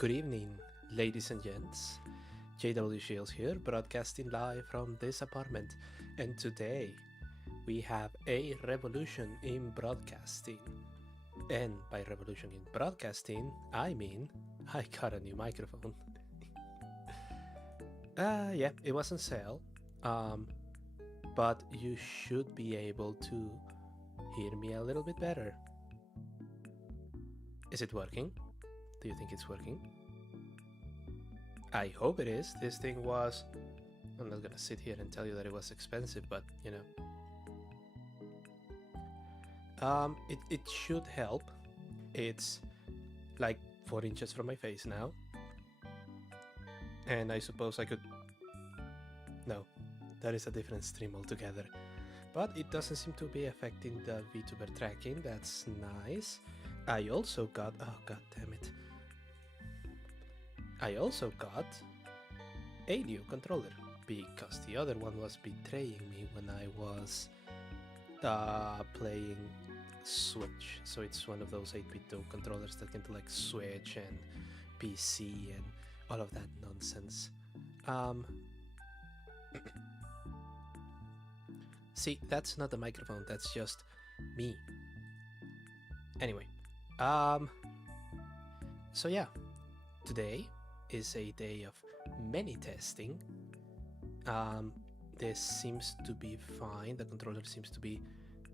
Good evening, ladies and gents. JW Shields here, broadcasting live from this apartment. And today we have a revolution in broadcasting. And by revolution in broadcasting, I mean I got a new microphone. Yeah, it was on sale. But you should be able to hear me a little bit better. Is it working? Do you think it's working? I hope it is. This thing was... I'm not gonna sit here and tell you that it was expensive, but you know. It should help. It's like 4 inches from my face now. And I suppose I could... No, that is a different stream altogether. But it doesn't seem to be affecting the VTuber tracking. That's nice. I also got... Oh, god damn it. I also got a new controller because the other one was betraying me when I was playing Switch. So it's one of those 8-bit controllers that can do like Switch and PC and all of that nonsense. See, that's not the microphone, that's just me. Anyway, so yeah, today is a day of many testing. This seems to be fine. The controller seems to be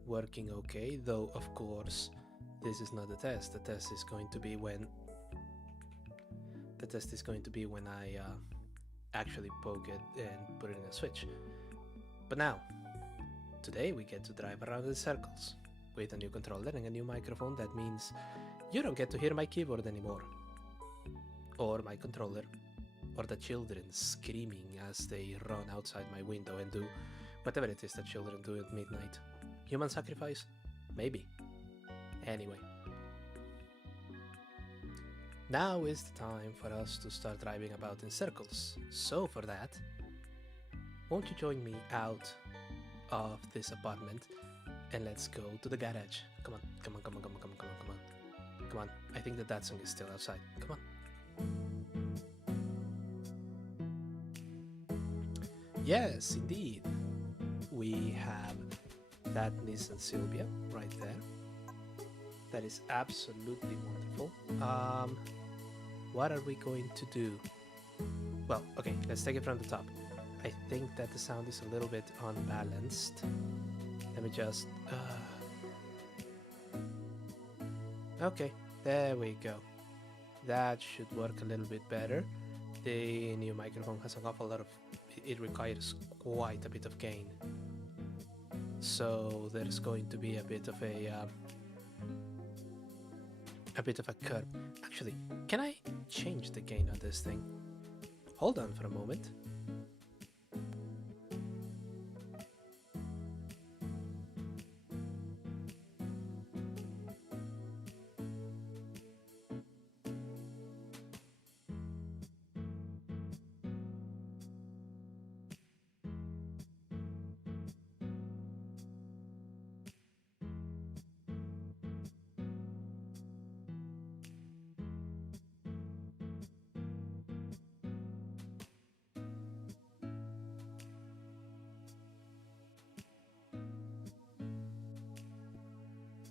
working okay, though of course this is not the test. The test is going to be when I actually poke it and put it in a Switch. But now, today we get to drive around in circles with a new controller and a new microphone. That means you don't get to hear my keyboard anymore, or my controller, or the children screaming as they run outside my window and do whatever it is that children do at midnight. Human sacrifice? Maybe. Anyway. Now is the time for us to start driving about in circles. So for that, won't you join me out of this apartment and let's go to the garage. Come on, come on, come on, come on, come on, come on, come on. Come on, I think that song is still outside. Come on. Yes, indeed. We have that Nissan Silvia right there. That is absolutely wonderful. What are we going to do? Well, okay, let's take it from the top. I think that the sound is a little bit unbalanced. Let me just... Okay, there we go. That should work a little bit better. The new microphone has an awful lot of... It requires quite a bit of gain. So there's going to be a bit of a curve. Actually, can I change the gain on this thing? Hold on for a moment.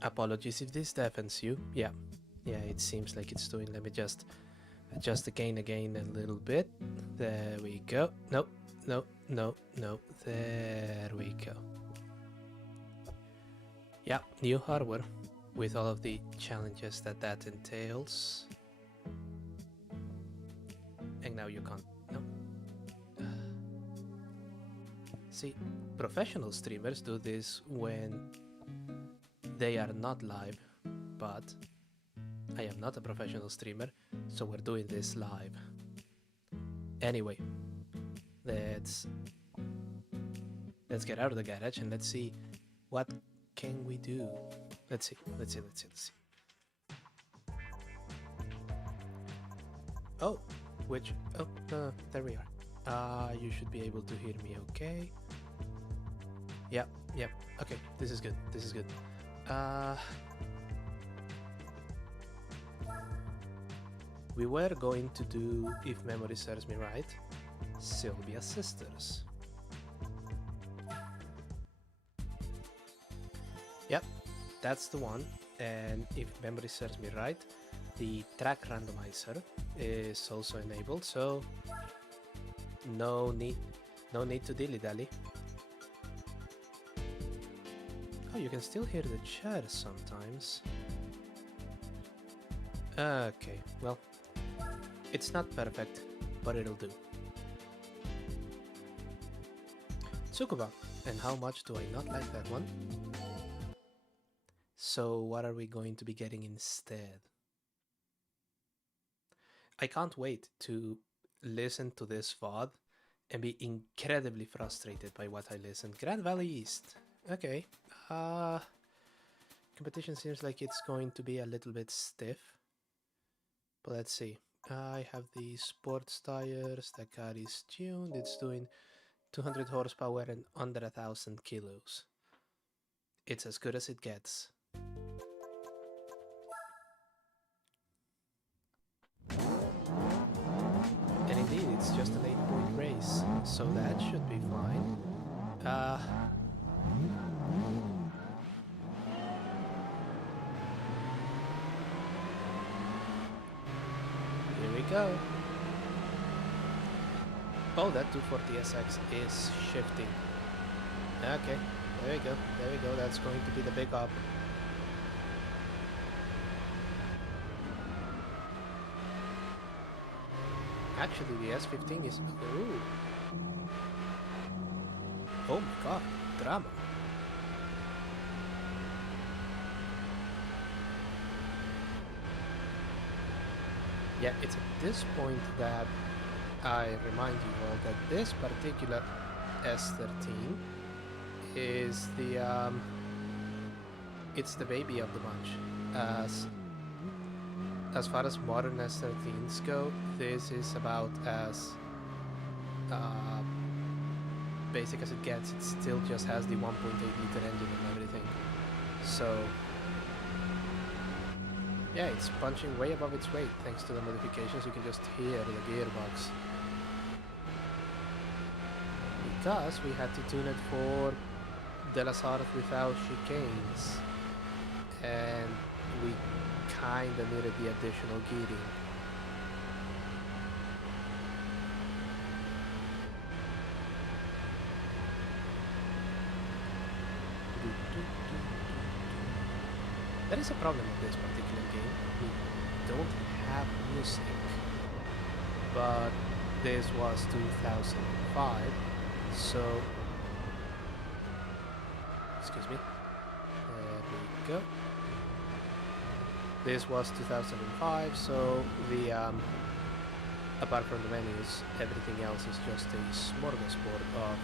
Apologies if this deafens you. Yeah, it seems like it's doing. Let me just adjust the gain again a little bit. There we go. No. There we go. Yeah, new hardware with all of the challenges that entails. And now you can't. No. See, professional streamers do this when they are not live, but I am not a professional streamer, so we're doing this live. Anyway, let's get out of the garage and let's see what can we do. Let's see. Oh, there we are. You should be able to hear me okay. Yep, okay, this is good. we were going to do, if memory serves me right, Sylvia's sisters. Yep, that's the one. And if memory serves me right, the track randomizer is also enabled, so no need to dilly-dally. Oh, you can still hear the chairs sometimes. Okay, well, it's not perfect, but it'll do. Tsukuba, and how much do I not like that one? So what are we going to be getting instead? I can't wait to listen to this VOD and be incredibly frustrated by what I listened. Grand Valley East. Okay. Competition seems like it's going to be a little bit stiff. But let's see. I have the sports tires. The car is tuned. It's doing 200 horsepower and under 1,000 kilos. It's as good as it gets. And indeed, it's just an 8-point race, so that should be fine. Here we go. Oh, that 240SX is shifting. Okay, there we go, there we go. That's going to be the big up. Actually, the S15 is... Ooh. Oh my god, drama. Yeah, it's at this point that I remind you all that this particular S13 is the it's the baby of the bunch. As far as modern S13s go, this is about as basic as it gets. It still just has the 1.8 liter engine and everything. So yeah, it's punching way above its weight thanks to the modifications. You can just hear the gearbox. Because we had to tune it for De La Sarte without chicanes. And we kinda needed the additional gearing. There is a problem with this particular game. We don't have music. But this was 2005, so... Excuse me. There we go. This was 2005, so the apart from the menus, everything else is just a smorgasbord of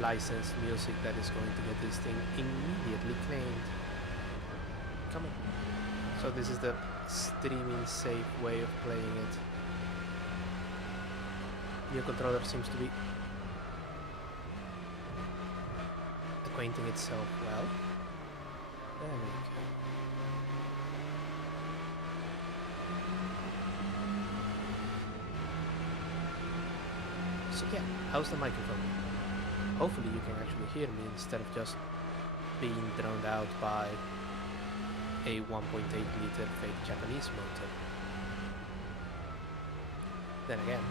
licensed music that is going to get this thing immediately claimed. Come on. So this is the streaming safe way of playing it. New controller seems to be acquainting itself well. There we go. So yeah, how's the microphone? Hopefully you can actually hear me instead of just being drowned out by a 1.8 liter fake Japanese motor. Then again,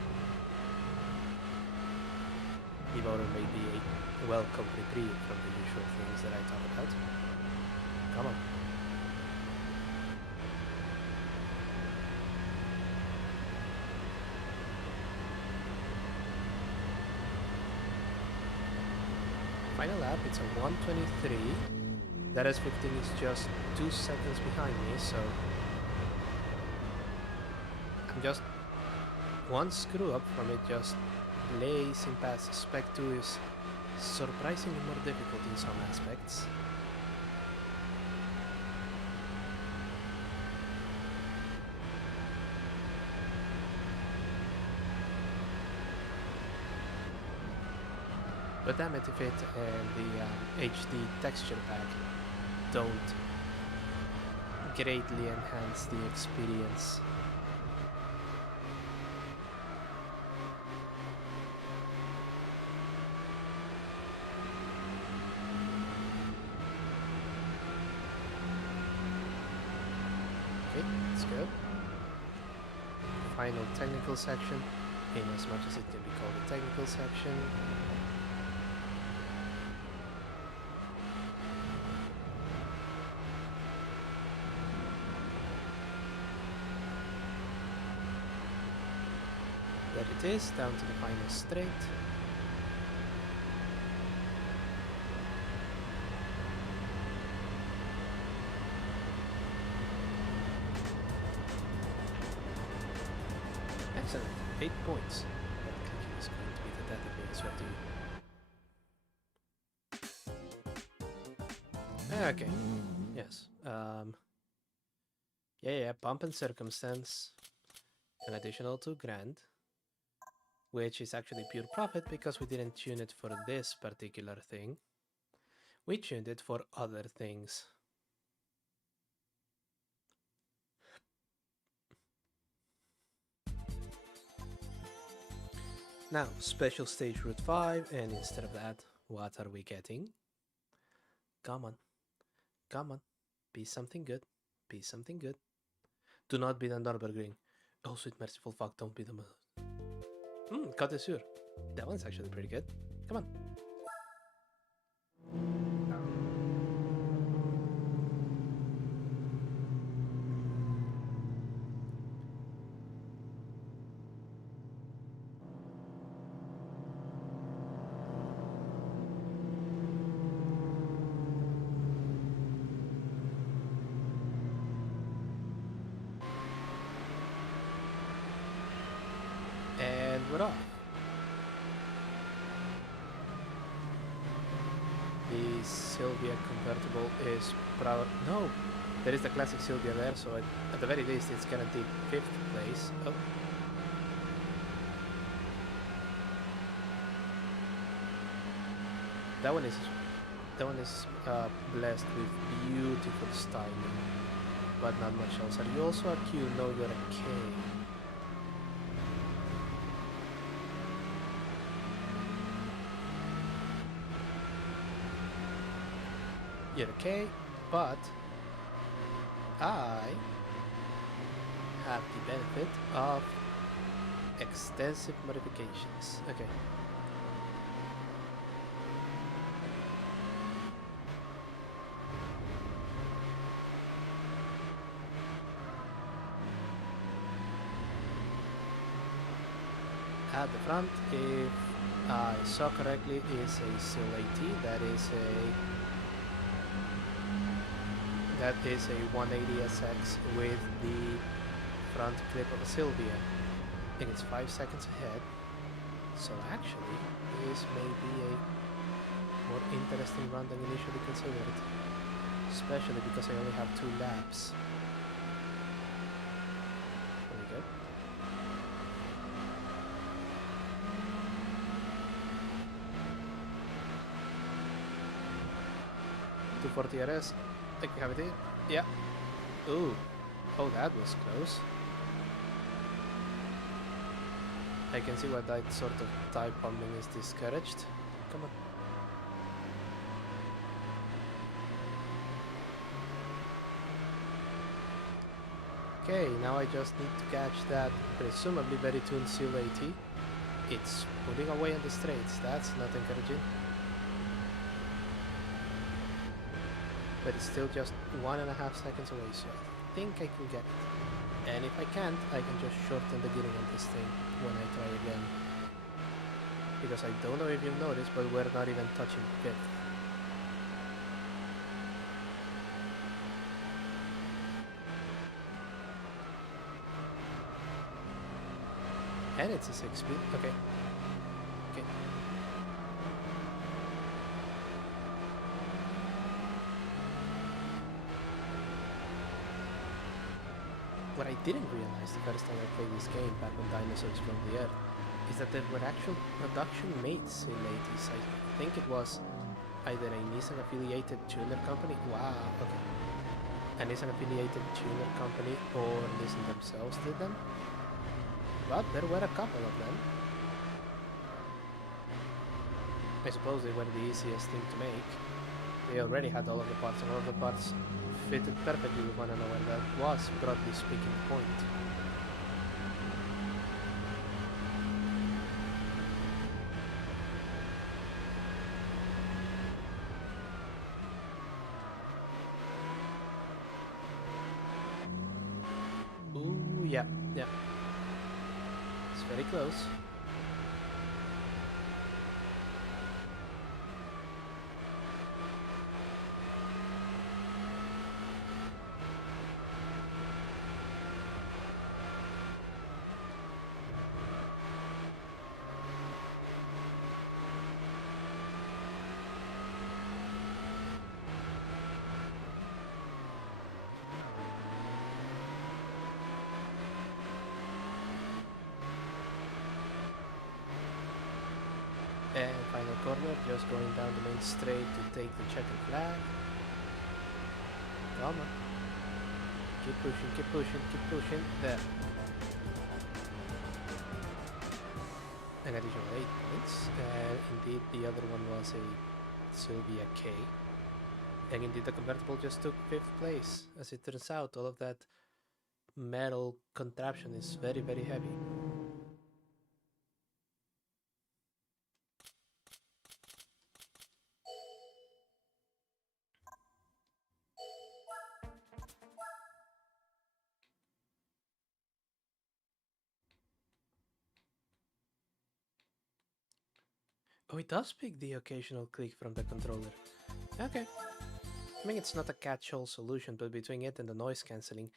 the motor may be a welcome reprieve from the usual things that I talk about. Come on. Final lap, it's a 1:23. That S15 is just 2 seconds behind me, so I'm just one screw up from it just blazing past. Spec 2 is surprisingly more difficult in some aspects. But damn it if it and the HD texture pack don't greatly enhance the experience. Let's go. Final technical section, in as much as it can be called a technical section. There it is, down to the final straight. Excellent, 8 points. That clicking is going to be the death of me, so I do. Okay, yes. Yeah, Pump and Circumstance. An additional 2 grand. Which is actually pure profit because we didn't tune it for this particular thing. We tuned it for other things. Now, special stage route 5, and instead of that, what are we getting? Come on. Come on. Be something good. Be something good. Do not be the Nürburgring. Oh, sweet merciful fuck, don't be the... Côte d'Azur. That one's actually pretty good. Come on. And we're off. The Sylvia convertible is proud. No, there is the classic Sylvia there, so at the very least it's guaranteed 5th place. Oh. That one is blessed with beautiful styling, but not much else. Are you also a Q? No, you're a K. You're a K, but I have the benefit of extensive modifications. Okay. At the front, if I saw correctly, is a Sil 80. That is a 180 SX with the front clip of a Sylvia, and it's 5 seconds ahead. So actually, this may be a more interesting run than initially considered, especially because I only have 2 laps. Very good. 240 RS. I can have it here. Yeah. Ooh. Oh, that was close. I can see why that sort of type bombing is discouraged. Come on. Okay, now I just need to catch that presumably very tuned Sil 80. It's pulling away on the straights. That's not encouraging. But it's still just 1.5 seconds away, so I think I can get it. And if I can't, I can just shorten the gearing on this thing when I try again. Because I don't know if you've noticed, but we're not even touching 5th. And it's a 6-speed, okay. Okay. What I didn't realize the first time I played this game back on Dinosaurs from the Earth is that there were actual production made Sil 80s. I think it was either a Nissan affiliated tuner company, wow, okay, a Nissan affiliated tuner company, or Nissan themselves did them, but there were a couple of them. I suppose they were the easiest thing to make. They already had all of the parts, and all of the parts fitted perfectly with one another. That was, broadly speaking, the point. Ooh, yeah, yeah. It's very close. And final corner, just going down the main straight to take the checkered flag. Come on. Keep pushing, keep pushing, keep pushing. There. An additional 8 points. And indeed, the other one was a Sylvia K. And indeed, the convertible just took 5th place. As it turns out, all of that metal contraption is very, very heavy. Oh, it does pick the occasional click from the controller. Okay. I mean, it's not a catch-all solution, but between it and the noise cancelling,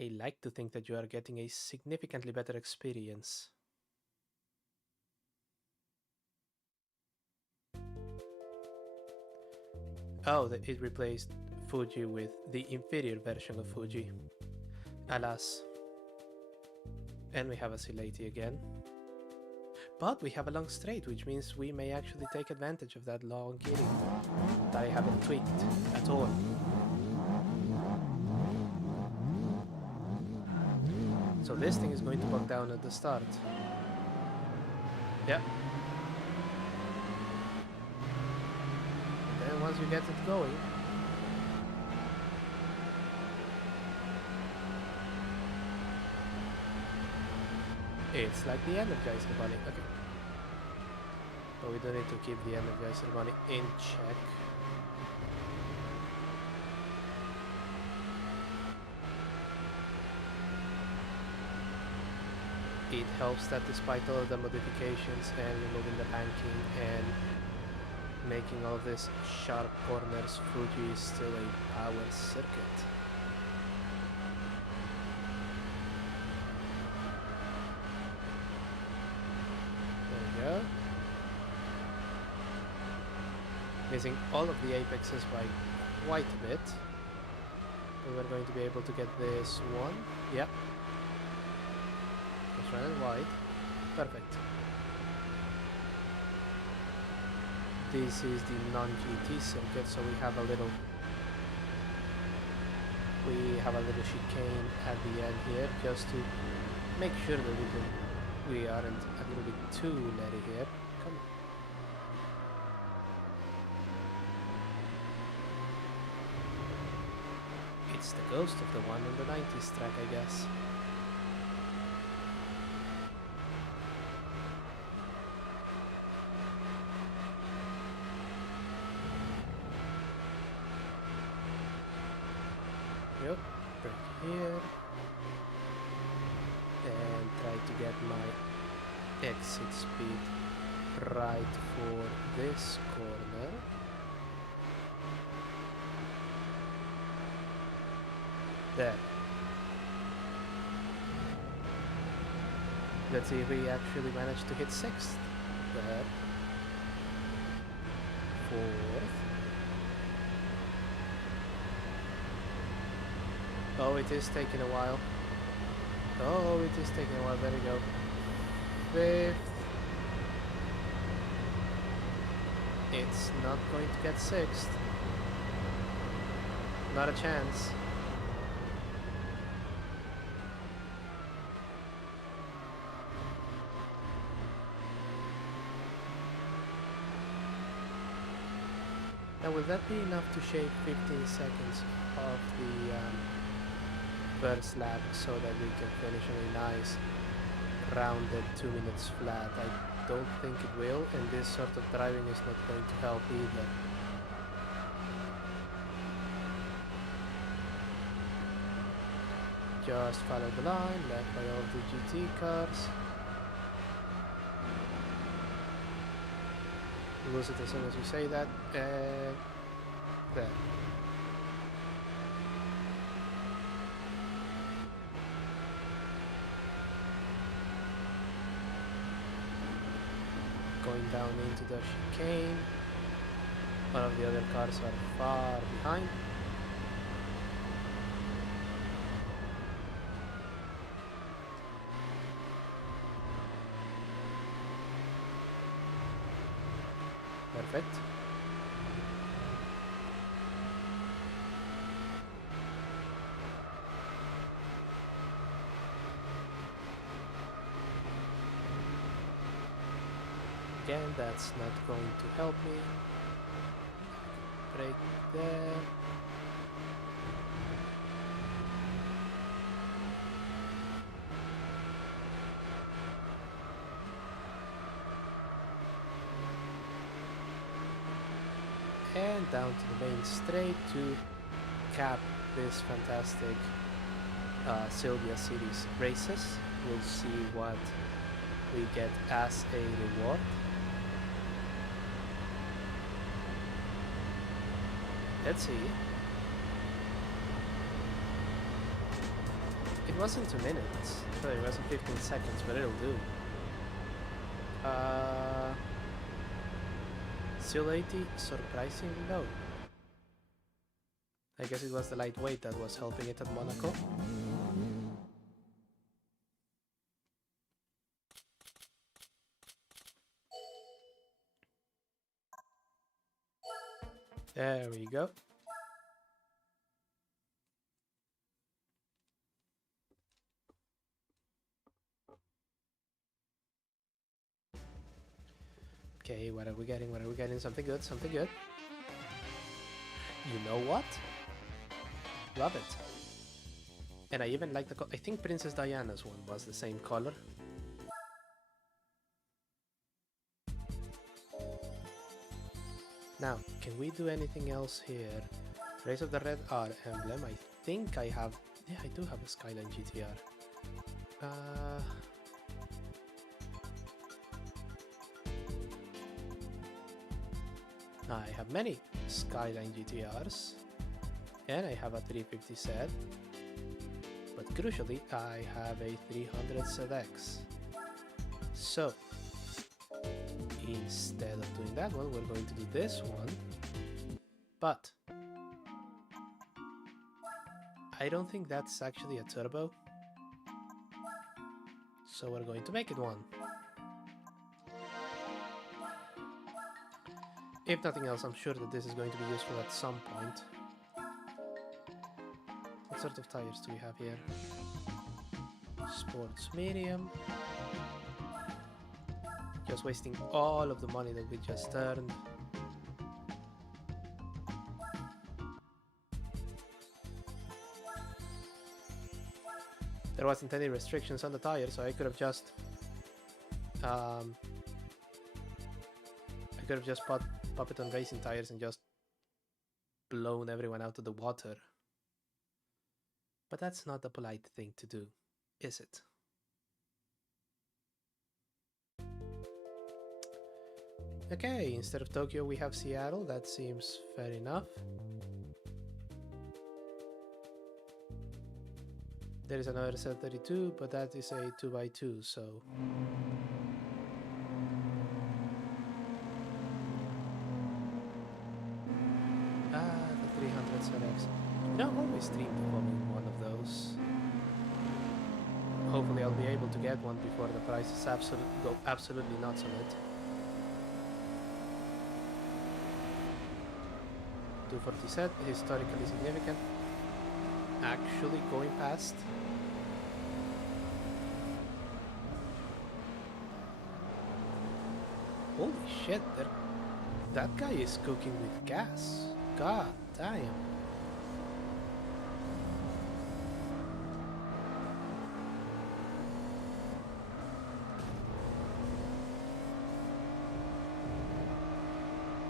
I like to think that you are getting a significantly better experience. Oh, it replaced Fuji with the inferior version of Fuji. Alas. And we have a Silati again. But we have a long straight, which means we may actually take advantage of that long gearing that I haven't tweaked at all. So this thing is going to bog down at the start. Yeah. And then once you get it going, it's like the Energizer Bunny. Okay. But we don't need to keep the Energizer Bunny in check. It helps that despite all of the modifications and removing the banking and making all of these sharp corners, Fuji is still a power circuit. There we go. Missing all of the apexes by quite a bit. But we're going to be able to get this one. Yep. Just run it wide. Perfect. This is the non-GT circuit, so we have a little chicane at the end here, just to make sure that we aren't a little bit too letty here. Come on. It's the ghost of the one on the 90s track, I guess. Yep, break here. And try to get my exit speed right for this corner. There. Let's see if we actually manage to hit 6th. There. 4th. Oh, it is taking a while. Oh, it is taking a while. There we go. 5th. It's not going to get 6th. Not a chance. Now will that be enough to shave 15 seconds of the first lap so that we can finish on a nice rounded 2 minutes flat? I don't think it will, and this sort of driving is not going to help either. Just follow the line, left by all the GT cars. Lose it as soon as you say that. There. Going down into the chicane. All of the other cars are far behind. Perfect. Again, that's not going to help me. Brake there. And down to the main straight to cap this fantastic Sylvia Series races. We'll see what we get as a reward. Let's see. It wasn't 2 minutes, so it wasn't 15 seconds, but it'll do. Still 80, surprisingly low. I guess it was the lightweight that was helping it at Monaco. There we go. Okay, what are we getting? What are we getting? Something good, something good. You know what? Love it. And I even like the I think Princess Diana's one was the same color. Now, can we do anything else here? Race of the Red R emblem. I think I have... Yeah, I do have a Skyline GTR. I have many Skyline GTRs. And I have a 350 set. But crucially, I have a 300 ZX. So, instead of doing that one, we're going to do this one. But I don't think that's actually a turbo. So we're going to make it one. If nothing else, I'm sure that this is going to be useful at some point. What sort of tires do we have here? Sports medium. Just wasting all of the money that we just earned. There wasn't any restrictions on the tire, so I could have just pop it on racing tires and just blown everyone out of the water. But that's not the polite thing to do, is it? Okay, instead of Tokyo we have Seattle. That seems fair enough. There is another set 32, but that is a 2x2, so... the 300 ZX. You know, I always dreamed of owning one of those. Hopefully I'll be able to get one before the prices go absolutely nuts on it. 240 set, historically significant. Actually going past. Holy shit, That guy is cooking with gas. God damn.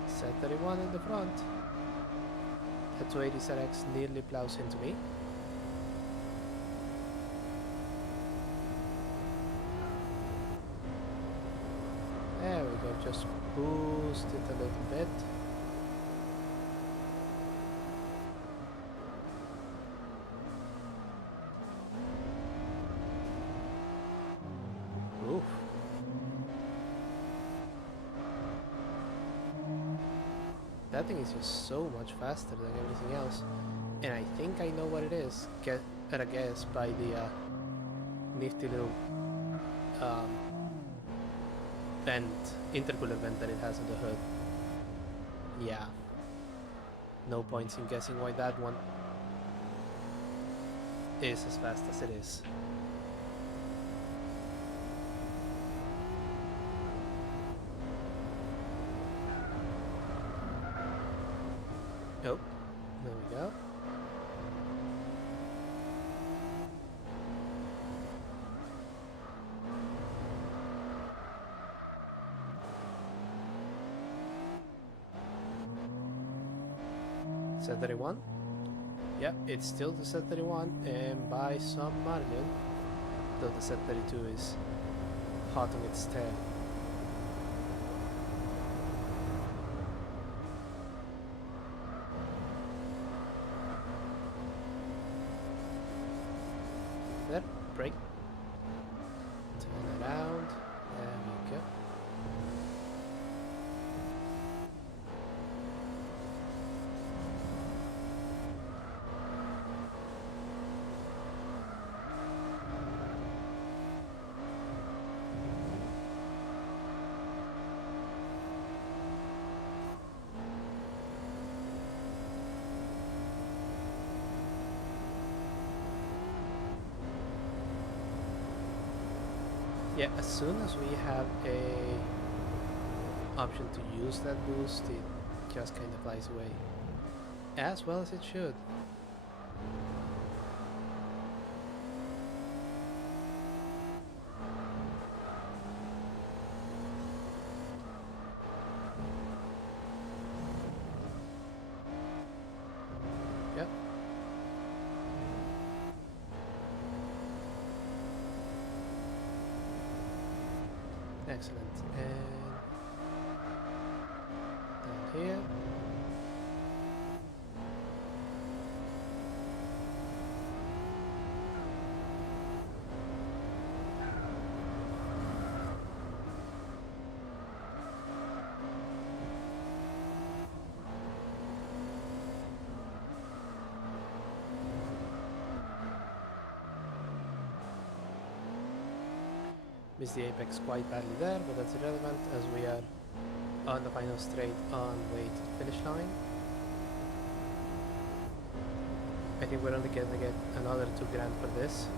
Set 31 in the front. The 280 ZX nearly plows into me. There we go, just boost it a little bit. Oof. That thing is just so much faster than everything else. And I think I know what it is. Get at a guess by the nifty little vent, intercooler vent that it has on the hood. Yeah. No points in guessing why that one is as fast as it is. Oh, there we go. Set 31. Yep, it's still the set 31, and by some margin, though the set 32 is hot on its tail. There, brake. Turn around. There we go. Yeah, as soon as we have a option to use that boost, it just kind of flies away. As well as it should. Yep. Excellent. And down here. Missed the apex quite badly there, but that's irrelevant as we are on the final straight on way to the finish line. I think we're only gonna get another 2 grand for this.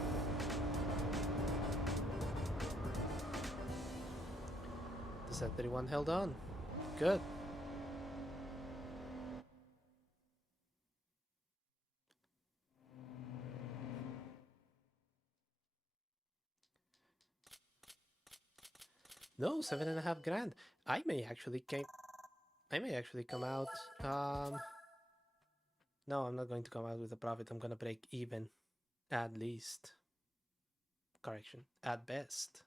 The set 31 held on. Good. No, 7.5 grand. I may actually come out. No, I'm not going to come out with a profit. I'm gonna break even, at least. Correction, at best.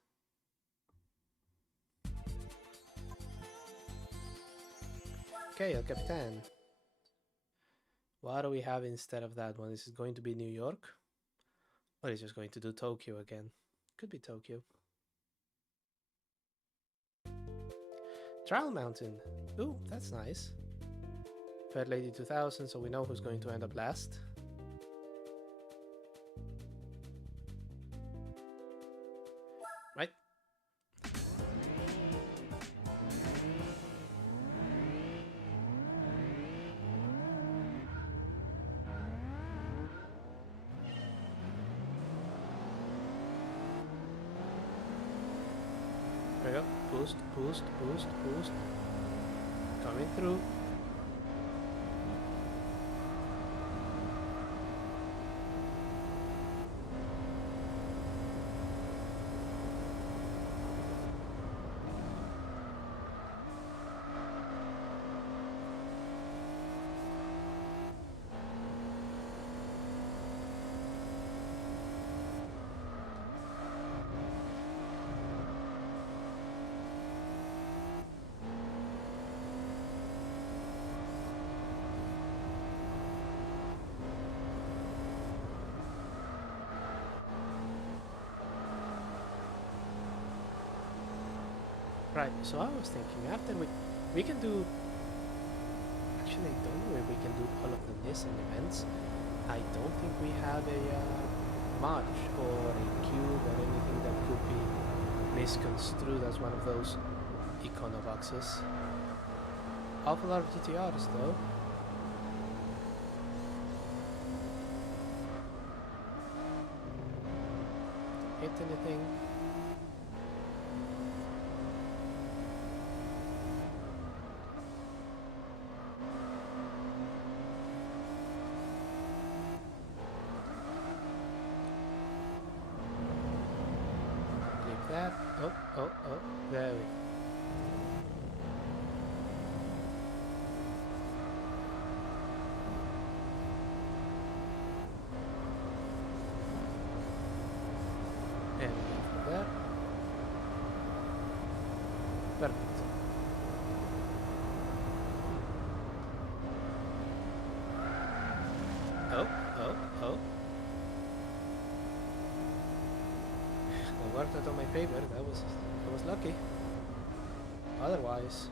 Okay, El Capitan. What do we have instead of that one? Is it going to be New York? Or is it just going to do Tokyo again? Could be Tokyo. Trial Mountain. Ooh, that's nice. Fair Lady 2000, so we know who's going to end up last. Right? There we go. Boost, boost, boost, boost. coming through. Right, so I was thinking after we can do, actually I don't know if we can do all of the Nissan events. I don't think we have a march or a cube or anything that could be misconstrued as one of those econo boxes. Awful lot of GTRs though. Hit anything? That. Oh, there we go. And for that. Perfect. Oh. Worked out on my favor. That was lucky. Otherwise,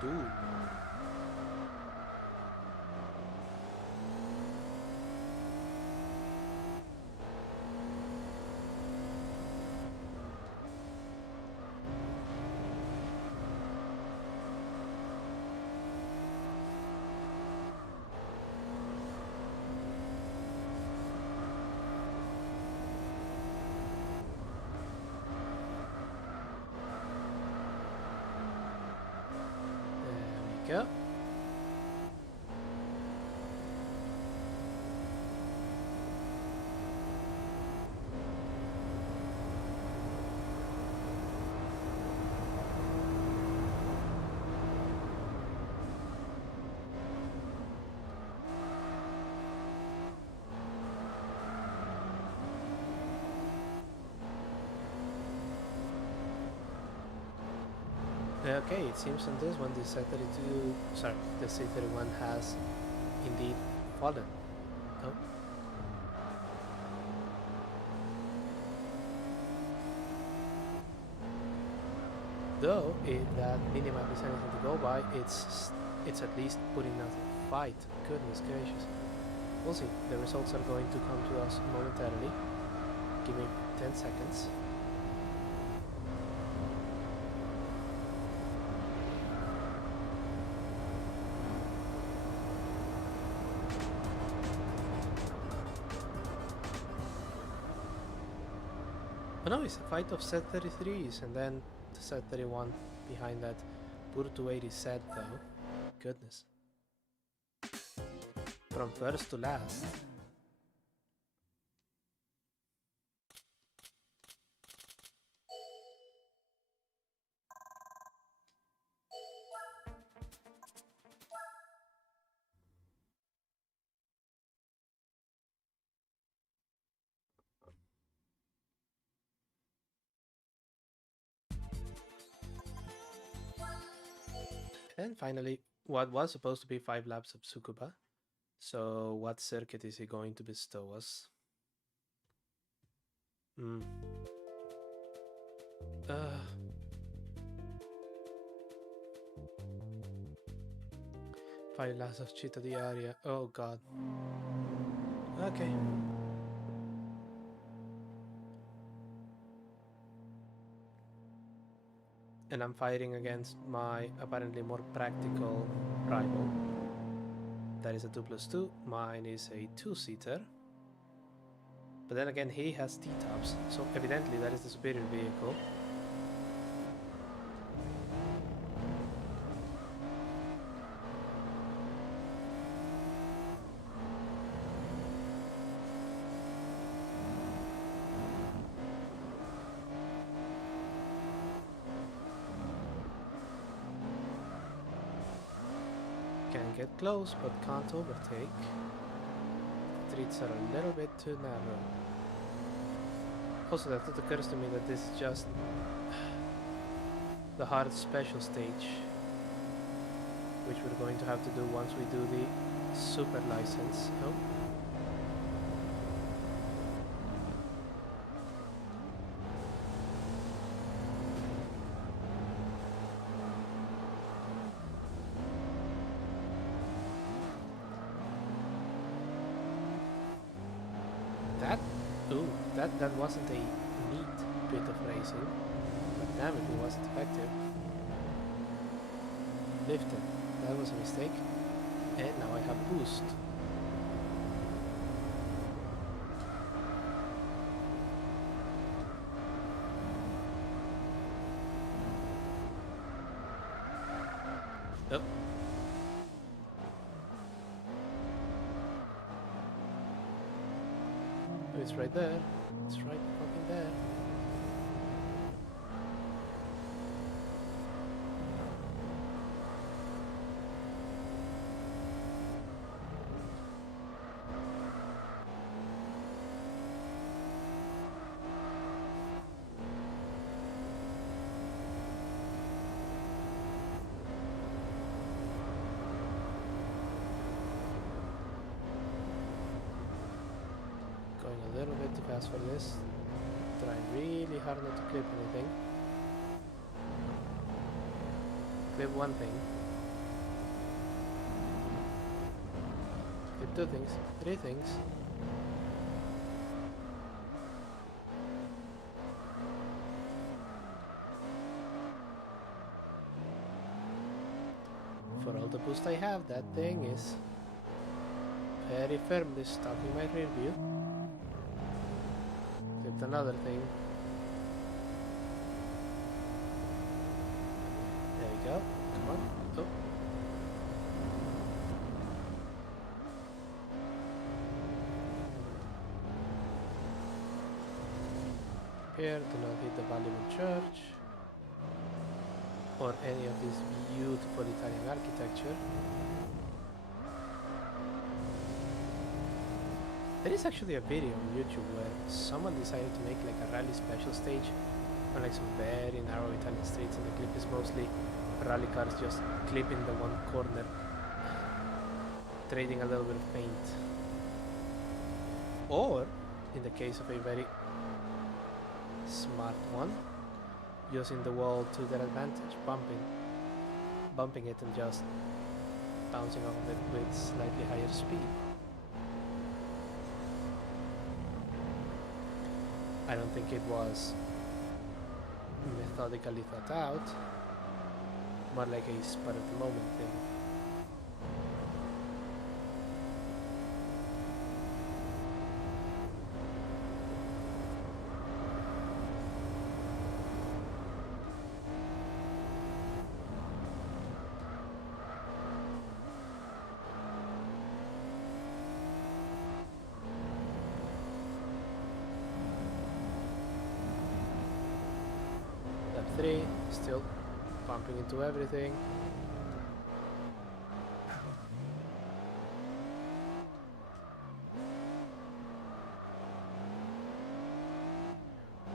dude. Go. Okay, it seems on this one the the C31 has indeed fallen. Oh. Though, if that minimap is anything to go by, it's at least putting out a fight. Goodness gracious. We'll see. The results are going to come to us momentarily. Give me 10 seconds. Oh no, it's a fight of set 33s and then the set 31 behind that. Pur 280 set though. Goodness. From first to last. And finally, what was supposed to be 5 laps of Tsukuba. So what circuit is he going to bestow us? 5 laps of Città d'Aria. Oh god. Okay. And I'm fighting against my apparently more practical rival. That is a 2+2. Mine is a 2-seater. But then again, he has T-tops, so evidently that is the superior vehicle. Can get close, but can't overtake. Streets are a little bit too narrow. Also, that thought occurs to me that this is just the hard special stage, which we're going to have to do once we do the super license. Oh. That wasn't a neat bit of racing, but damn it, it wasn't effective. Lifted, that was a mistake, and now I have boost. Oh. It's right there. It's right fucking there. Going a little bit too fast for this. Trying really hard not to clip anything. Clip one thing. Clip two things. Three things. For all the boost I have, that thing is very firmly stuck in my rear view. Clipped another thing. There we go. Come on. Oh. Here, do not hit the Valiant Church or any of this beautiful Italian architecture. There is actually a video on YouTube where someone decided to make like a rally special stage on like some very narrow Italian streets, and the clip is mostly rally cars just clipping the one corner, trading a little bit of paint. Or, in the case of a very smart one, using the wall to their advantage, bumping it and just bouncing off of it with slightly higher speed. I don't think it was methodically thought out, more like a spur of the moment thing. Lap 3, still bumping into everything.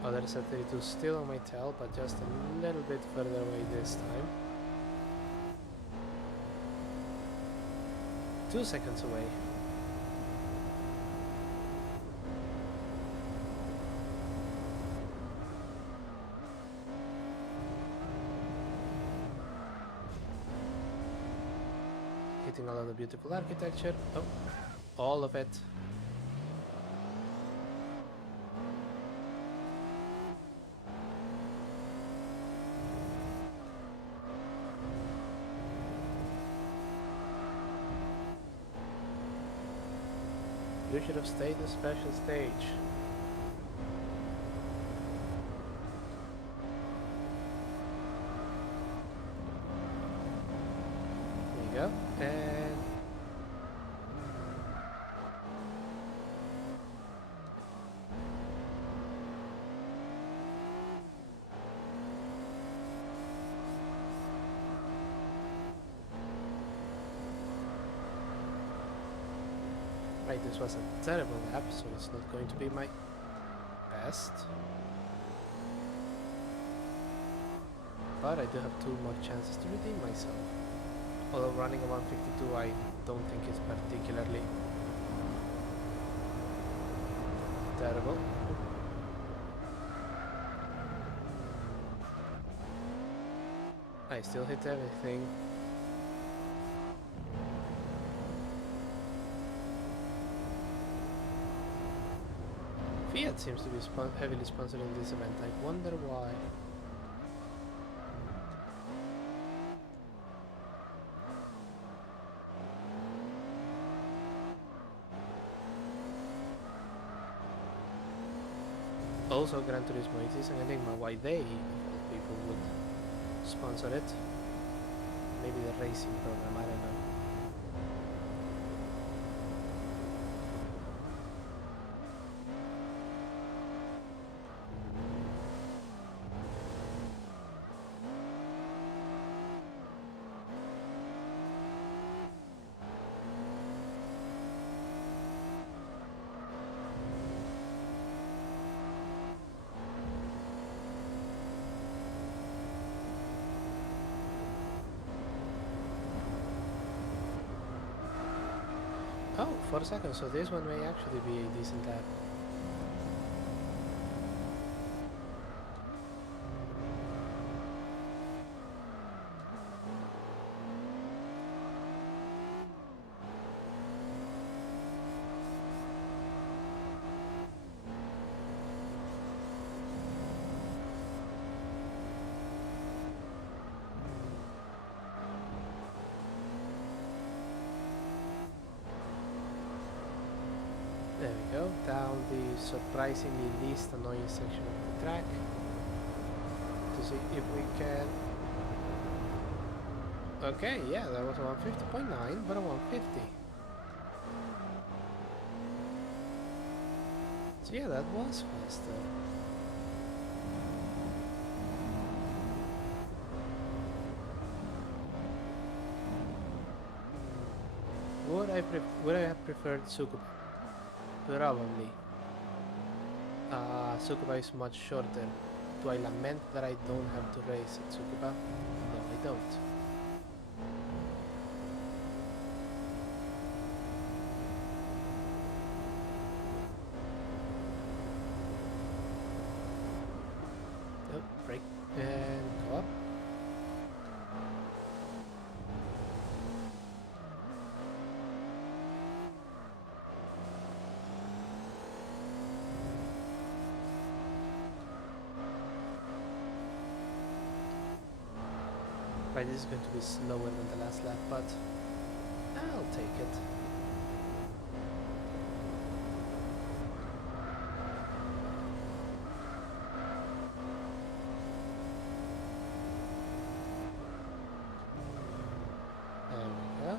Other set 32 still on my tail, but just a little bit further away this time. 2 seconds away. Hitting a lot of beautiful architecture. Oh, all of it. You should have stayed the special stage. There you go. And this was a terrible lap, so it's not going to be my best. But I do have 2 more chances to redeem myself. Although running a 152 I don't think is particularly terrible. I still hit everything. Fiat seems to be heavily sponsoring this event. I wonder why. Also, Gran Turismo, it is an enigma why they, of all people, would sponsor it. Maybe the racing program, I don't know. Oh, 4 seconds, so this one may actually be a decent lap. There we go, down the surprisingly least annoying section of the track to see if we can... Okay, yeah, that was a 150.9, but a 150. So yeah, that was faster. Would I have preferred Tsukuba? Probably. Tsukuba is much shorter. Do I lament that I don't have to race at Tsukuba? No, I don't. Oh, brake and go up. Right, this is going to be slower than the last lap, but I'll take it. There we go.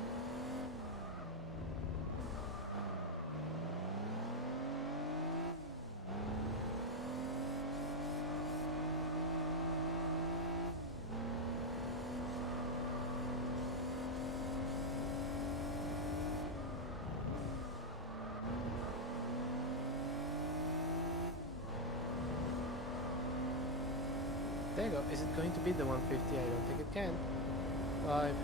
There you go. Is it going to be the 150? I don't think it can. 5,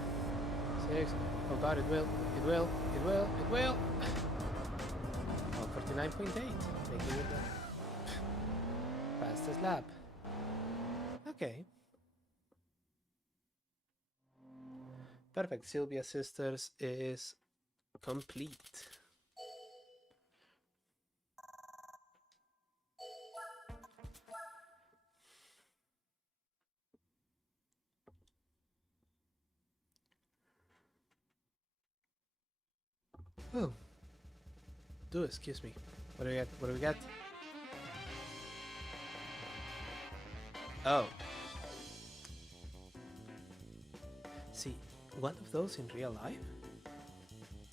6. Oh god, it will. It will. It will. It will. 149.8. Making it the fastest lap. Okay. Perfect. Sylvia Sisters is complete. Oh. Excuse me. What do we get? What do we get? Oh. See, one of those in real life?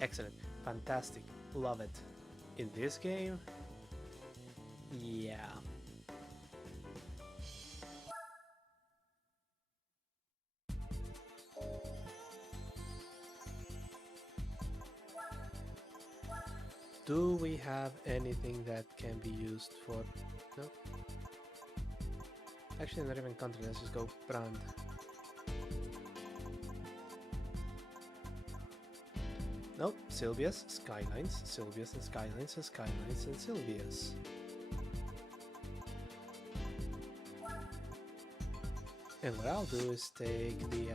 Excellent. Fantastic. Love it. In this game? Yeah. Do we have anything that can be used for... No? Actually, not even country, let's just go brand. Nope, Sylvia's, Skylines, Sylvia's and Skylines and Skylines and Sylvia's. And what I'll do is take the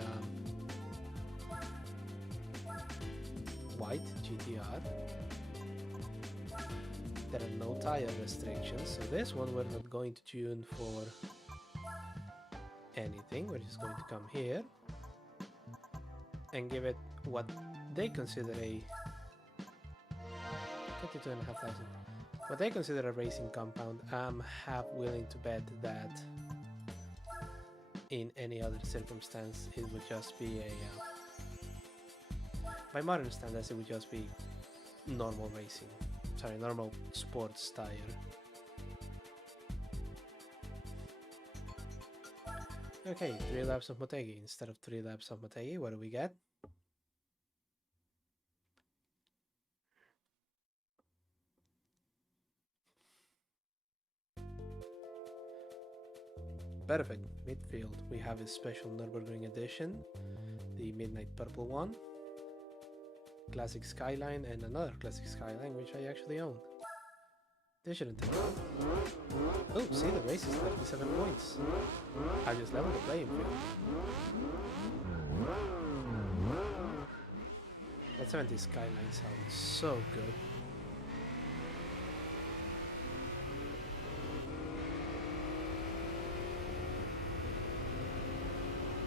white GTR. There are no tire restrictions, so this one we're not going to tune for anything. We're just going to come here and give it what they consider a 22,500. What they consider a racing compound. I'm half willing to bet that in any other circumstance it would just be a by modern standards it would just be normal racing. Sorry, normal sports tire. Okay, 3 laps of Motegi. Instead of 3 laps of Motegi, what do we get? Perfect. Midfield. We have a special Nürburgring edition, the Midnight Purple one, Classic Skyline, and another Classic Skyline, which I actually own. This shouldn't take long. Oh, see, the race is 37 points. I just leveled the playing field. That 70 Skyline sounds so good.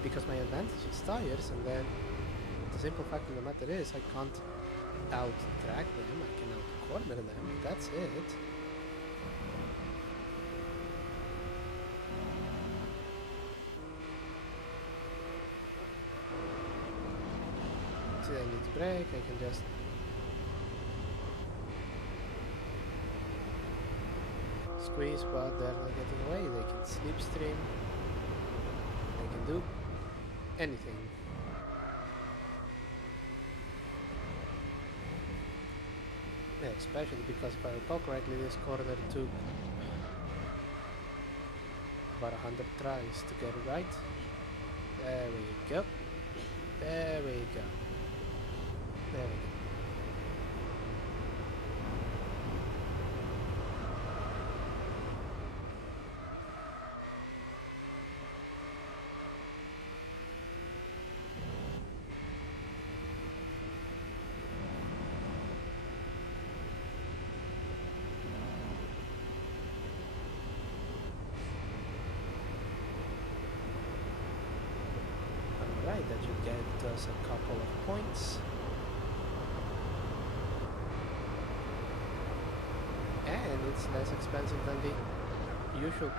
Because my advantage is tires, and then the simple fact of the matter is I can't out-track them, I can out-corner them, that's it. See, I need to brake, I can just... squeeze, but they're not getting away, they can slipstream, they can do anything. Yeah, especially because if I recall correctly, this corner took about 100 tries to get it right. There we go. There we go. There we go. Alright, that should get us a couple of points. And it's less expensive than the usual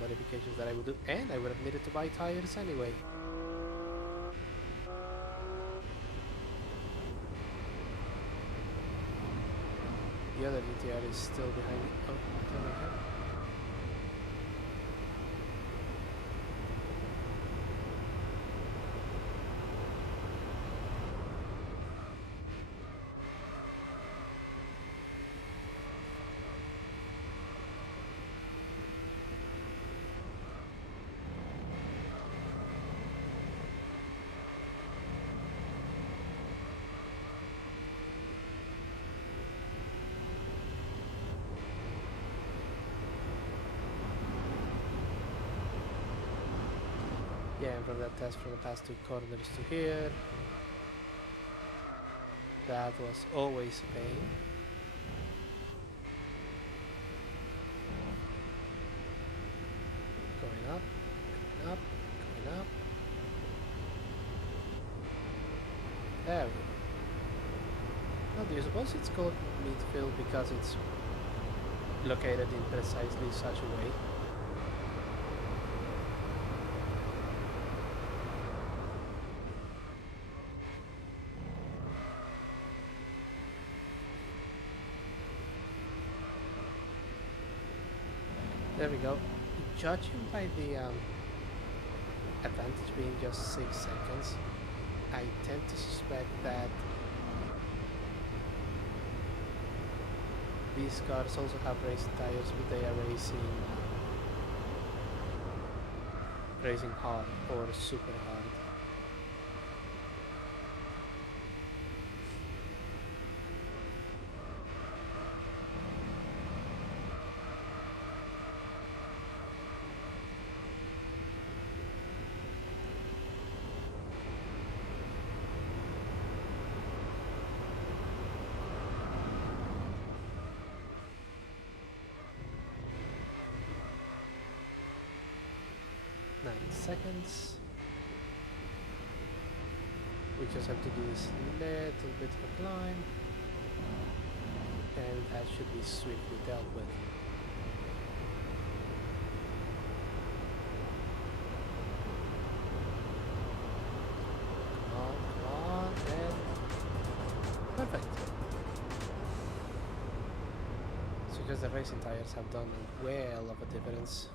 modifications that I would do, and I would have needed to buy tires anyway. The other GTR is still behind me. Oh, turn my head. Yeah, and from that test from the past 2 corners to here, that was always a pain. Going up, going up, going up. There we go. Now, do you suppose it's called midfield because it's located in precisely such a way? There we go. Judging by the advantage being just 6 seconds, I tend to suspect that these cars also have racing tires, but they are racing hard or super hard. Seconds. We just have to do this little bit of a climb, and that should be swiftly dealt with. Come on, and perfect. So just the racing tires have done a whale of a difference.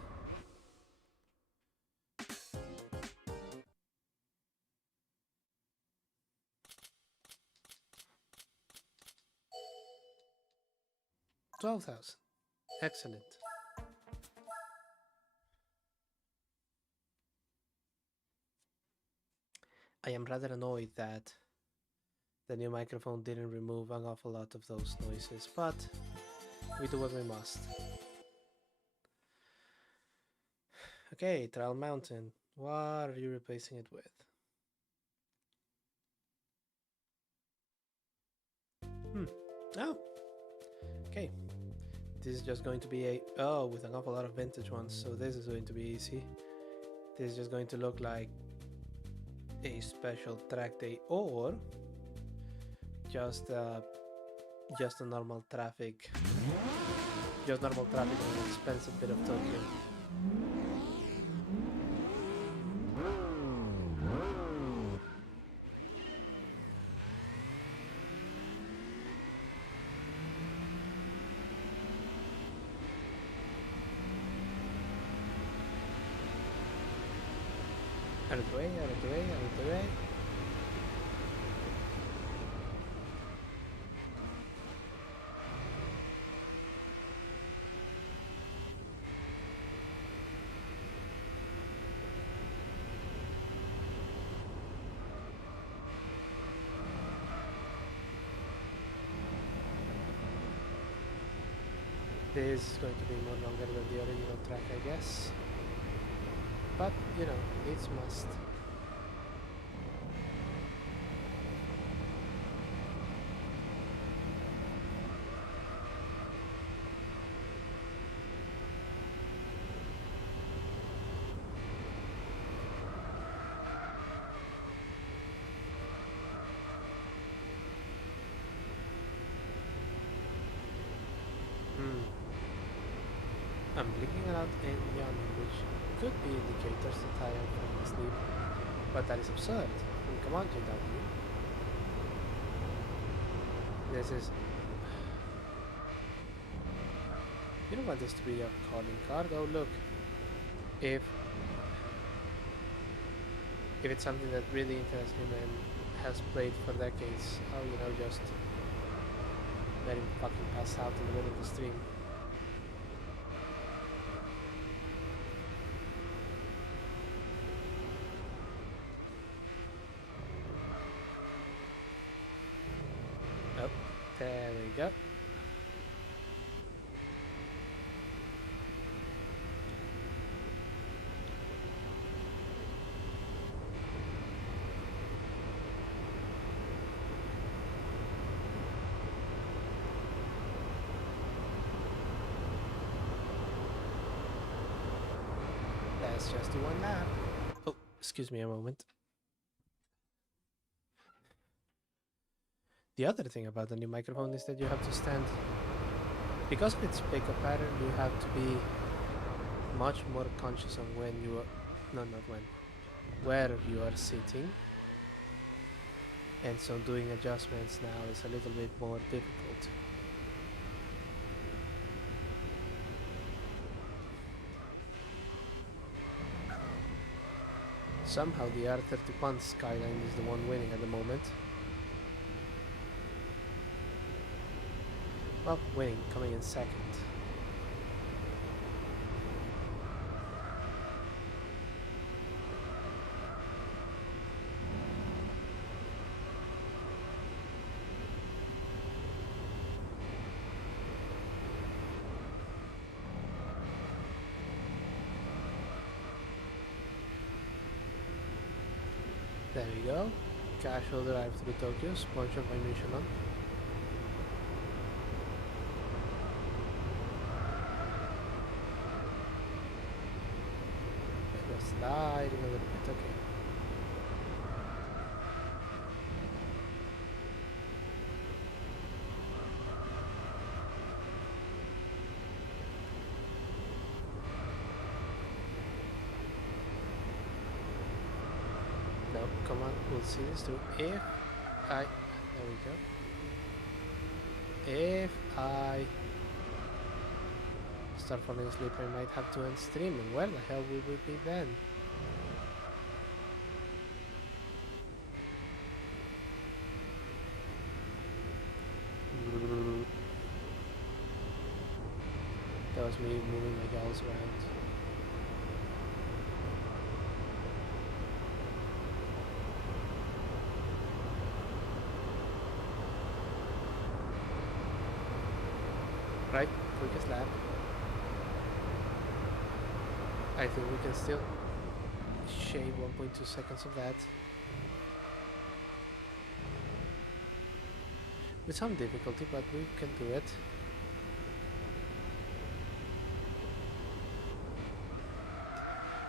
$12,000. Excellent. I am rather annoyed that the new microphone didn't remove an awful lot of those noises, but we do what we must. Okay, Trial Mountain. What are you replacing it with? Oh, okay. This is just going to be with an awful lot of vintage ones, so this is going to be easy. This is just going to look like a special track day, or just a normal traffic, on an expensive bit of Tokyo. Out of the way, out of the way, out of the way. This is going to be more longer than the original track, I guess. But, you know, it's must. I'm blinking out and yawning, which could be indicators that I am falling asleep, but that is absurd. I mean, come on, JW. This is... You don't want this to be a calling card. Oh, look. If it's something that really interests him and has played for decades, oh, you know, just let him fucking pass out in the middle of the stream. Oh, there we go. Let's just do one lap. Oh, excuse me a moment. The other thing about the new microphone is that you have to stand, because of its pickup pattern, you have to be much more conscious on when you are, not when, where you are sitting, and so doing adjustments now is a little bit more difficult. Somehow the R31 Skyline is the one winning at the moment. Well, winning, coming in second. There we go. Casual drive through Tokyo, sponsored by Michelin. It was sliding a little bit, okay. No, come on, we'll see this through. There we go. If I start falling asleep, I might have to end streaming. Where the hell will we be then? That was me moving my gals around. Right, quickest lap. I think we can still shave 1.2 seconds of that. With some difficulty, but we can do it.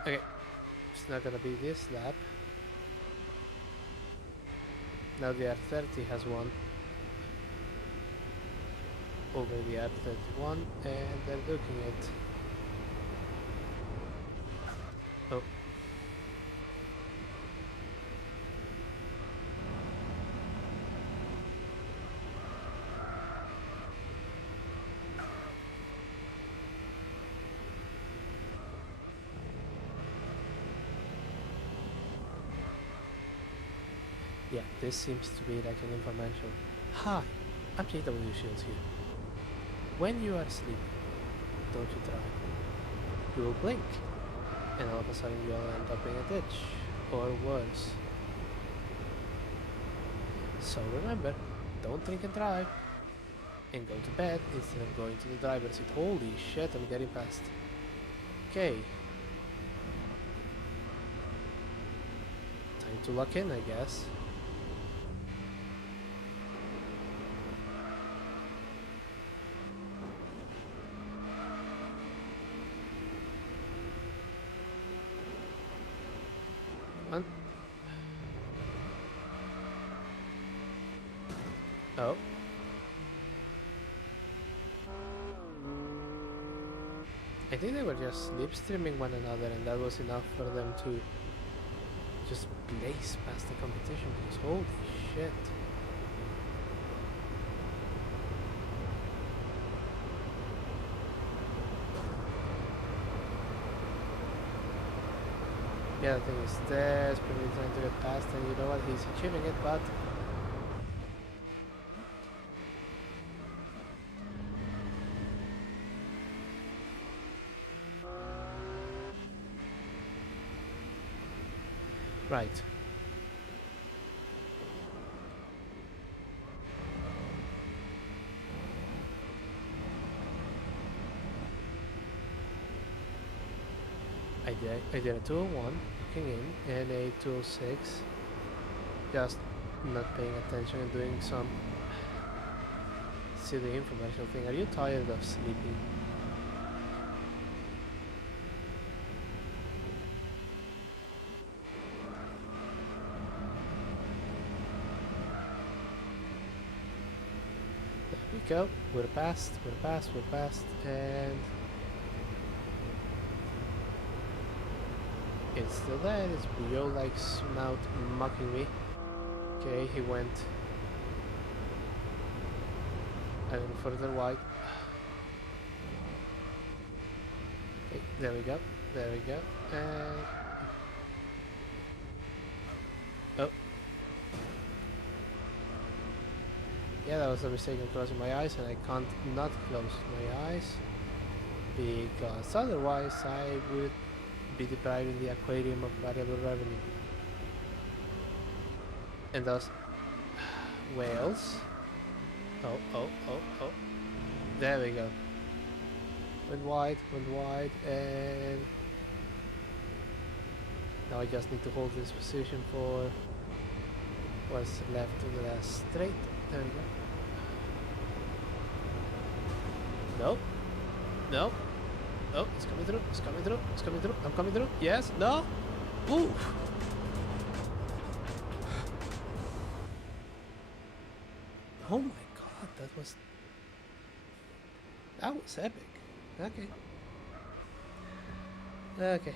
Okay, it's not gonna be this lap. Now the R30 has won over the R31 and they're looking at... Oh. Yeah, this seems to be like an information. Hi, I'm JW Shields here. When you are asleep, don't you drive. You will blink, and all of a sudden you'll end up in a ditch, or worse. So remember, don't drink and drive, and go to bed instead of going to the driver's seat. Holy shit, I'm getting past. Okay. Time to lock in, I guess. Oh. I think they were just slipstreaming one another and that was enough for them to just blaze past the competition because holy shit. Yeah, the thing is desperately trying to get past and you know what, he's achieving it, but right. I did a 201 looking in and a 206 just not paying attention and doing some silly infomercial thing. Are you tired of sleeping? There we go. We're past, and it's still there. It's below like snout mocking me. Okay, he went a little further wide. Okay, there we go. And Yeah, that was a mistake in closing my eyes, and I can't not close my eyes because otherwise I would be depriving the aquarium of variable revenue. And those whales. Oh, oh, oh, oh. There we go. Went wide, and now I just need to hold this position for what's left to the last straight. There we go. Nope. Nope. Oh, it's coming through. It's coming through. It's coming through. I'm coming through. Yes. No. Ooh. Oh my god, that was epic. Okay. Okay.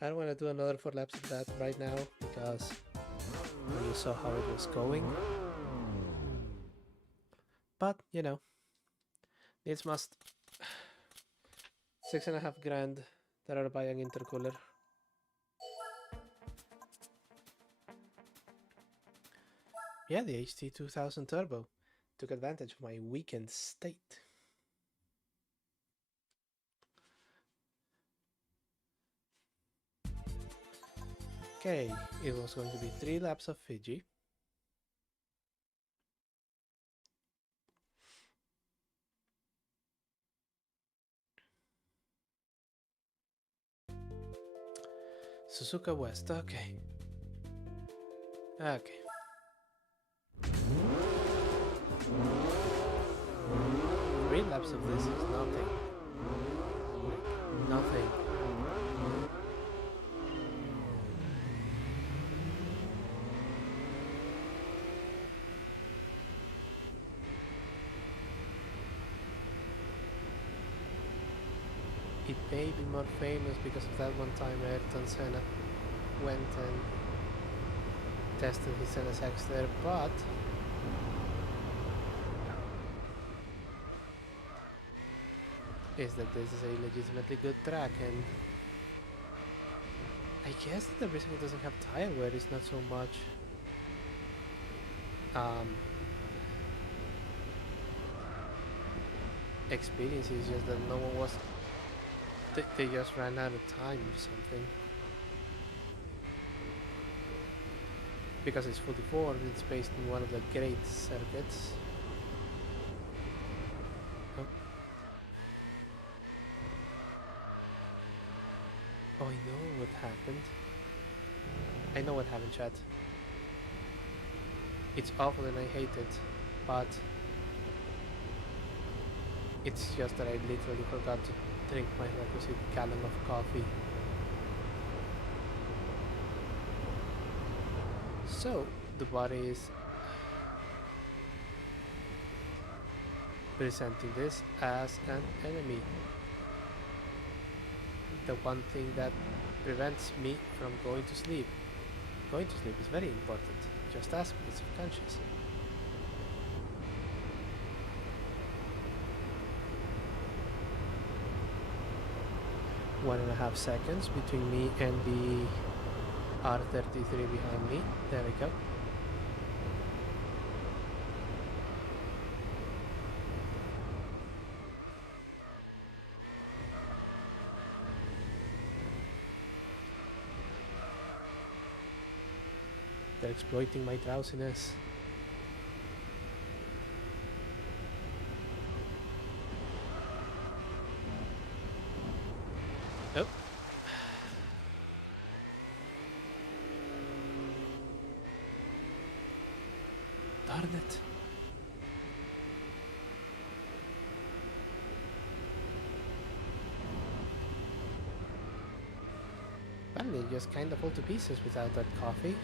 I don't want to do another 4 laps of that right now because you saw how it was going. But, you know, needs must. 6.5 grand that are buying intercooler. Yeah, the HT2000 Turbo took advantage of my weakened state. Okay, it was going to be 3 laps of Fiji. Suzuka West, okay. Okay. Three laps of this is nothing. Nothing. It may be more famous because of that one time Ayrton Senna went and tested his NSX there, but is that this is a legitimately good track, and I guess that the reason it doesn't have tire wear is not so much experience, is just that no one was they just ran out of time or something. Because it's 44, it's based on one of the great circuits. Oh, I know what happened. I know what happened, chat. It's awful and I hate it, but it's just that I literally forgot to drink my requisite gallon of coffee. So, the body is presenting this as an enemy. The one thing that prevents me from going to sleep. Going to sleep is very important. Just ask me, it's subconscious. One and a half seconds between me and the R33 behind me. There we go. They're exploiting my drowsiness. Oh. Darn it. Well, they just kind of fall to pieces without that coffee.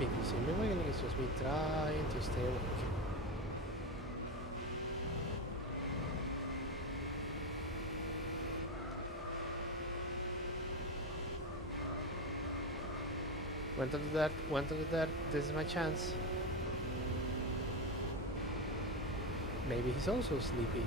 If you see me wiggling, it's just me trying to stay awake. Went on the dirt, this is my chance. Maybe he's also sleepy.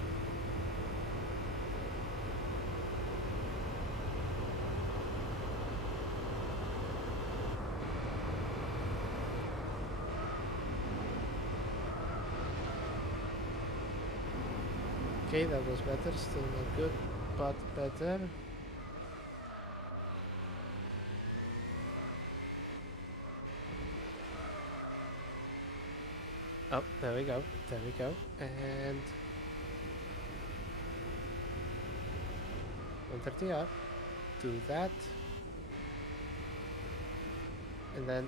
Okay, that was better. Still not good, but better. Oh, there we go. There we go. And 130 up. Do that. And then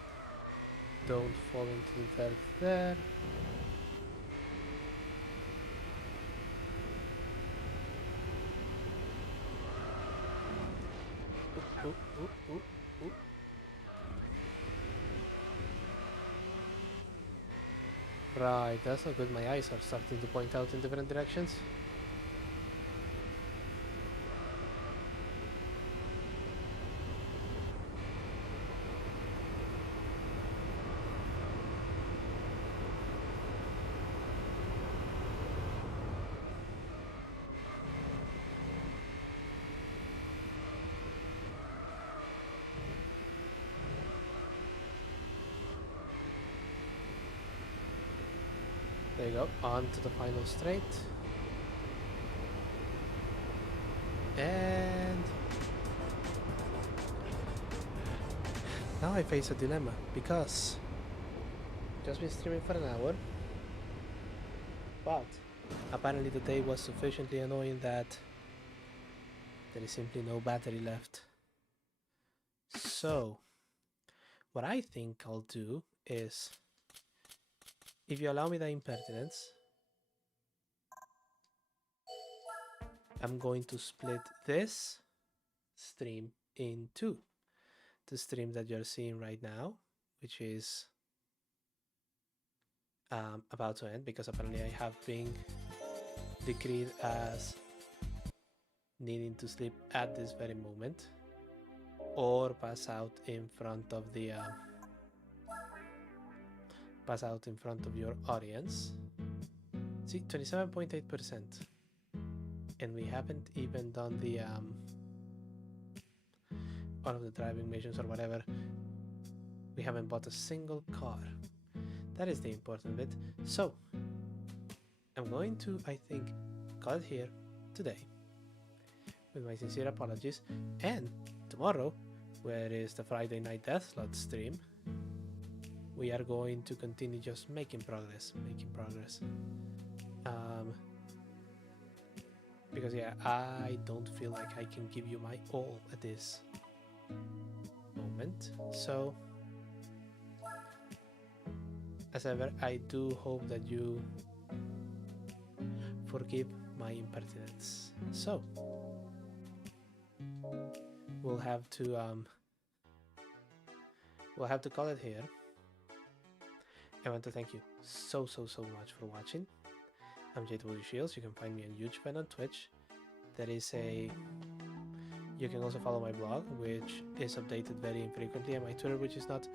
don't fall into the dirt there. Ooh, ooh, ooh, ooh. Right, that's not good. My eyes are starting to point out in different directions. There you go, on to the final straight. And now I face a dilemma because I've just been streaming for an hour, but apparently the day was sufficiently annoying that there is simply no battery left. So what I think I'll do is, if you allow me the impertinence, I'm going to split this stream in two. The stream that you're seeing right now, which is about to end because apparently I have been decreed as needing to sleep at this very moment or pass out in front of the your audience. See, 27.8%, and we haven't even done the one of the driving missions or whatever. We haven't bought a single car. That is the important bit. So I'm going to, I think, call it here today with my sincere apologies, and tomorrow, where is the Friday Night Deathslot stream, we are going to continue just making progress. Because yeah, I don't feel like I can give you my all at this moment. So as ever, I do hope that you forgive my impertinence. So we'll have to call it here. I want to thank you so much for watching. I'm JW Shields. You can find me on YouTube and on Twitch. You can also follow my blog, which is updated very infrequently, and my Twitter, which is not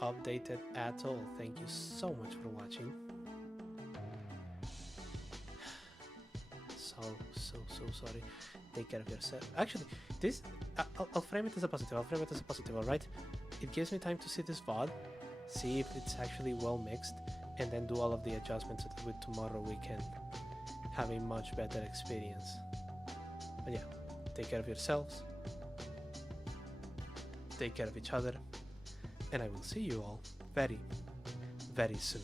updated at all. Thank you so much for watching. So sorry. Take care of yourself. Actually, this I'll frame it as a positive. All right. It gives me time to see this VOD, see if it's actually well mixed, and then do all of the adjustments so that with tomorrow we can have a much better experience. But yeah, take care of yourselves, take care of each other, and I will see you all very soon.